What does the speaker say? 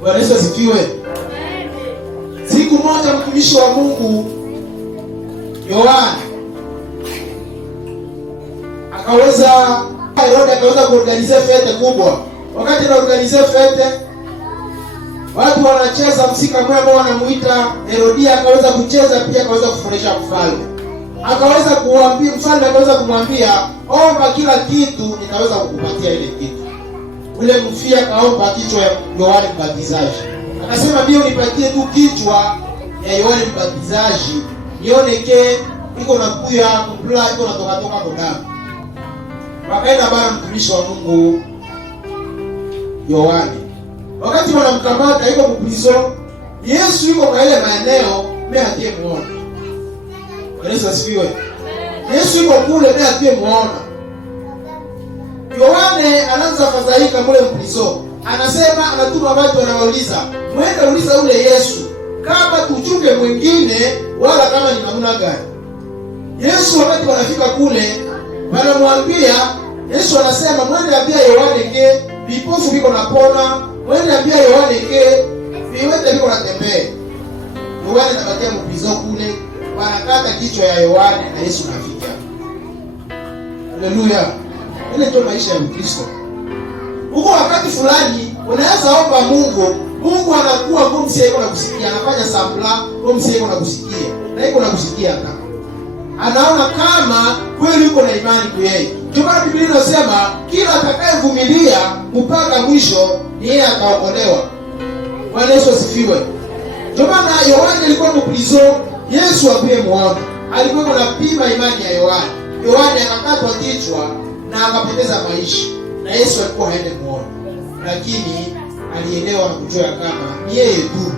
Bwana Yesu asifiwe. Siku moja mtumishi wa Mungu Yohana Herode akaweza kuorganize fete kubwa. Wakati anaorganize fete, watu wanacheza msika mwema ambao wanamuita Herodia, akaweza kucheza pia, akaweza kufurahisha mfalme. Akaweza kuambia mfalme, akaweza kumwambia, omba kila kitu nitaweza kukupatia ile kitu. Ule mfia kaomba kichwa ya Yohana Mbatizaji. Akasema mimi unipatie tu kichwa ya Yohana Mbatizaji, nioneke iko na kuya kupla iko na toka kwa damu. Wakaenda bana mtumishi wa Mungu Yohana. Wakati wanamkamata yuko mprizo, Yesu yuko kwa ile maeneo, mimi atie muona. Yesu asifiwe. Yesu yuko kule, mimi atie muona. Yohana anaanza fadhaika mule mprizo. Anasema anatuma watu wanauliza, "Mwende uliza ule Yesu kama tuchunge mwingine wala kama ni namna gani." Yesu wakati wanafika kule, wanamwambia, Yesu anasema, "Mwende ambia Yohana ke vipofu viko napona, mwende ambia Yohana ke viwete viko natembea." Yohana anabakia mprizo kule, wanakata kichwa ya Yohana na Yesu anafika. Haleluya. Ile ndio maisha ya Mkristo. Huko wakati fulani unaweza omba Mungu anakuwa kumsi yako na kusikia, anafanya sambla kumsi yako na kusikia. Na yako na kusikia hata. Anaona kama kweli uko na imani kwa yeye. Ndio maana Biblia inasema kila atakayevumilia mpaka mwisho ni yeye ataokolewa. Bwana Yesu asifiwe. Ndio maana Yohana alikuwa mprizo, Yesu apiye muone. Alikuwa anapima imani ya Yohana. Yohana akakatwa kichwa na akapoteza maisha. Na Yesu alikuwa haende muone. Lakini alielewa na kujua kama ni yeye tu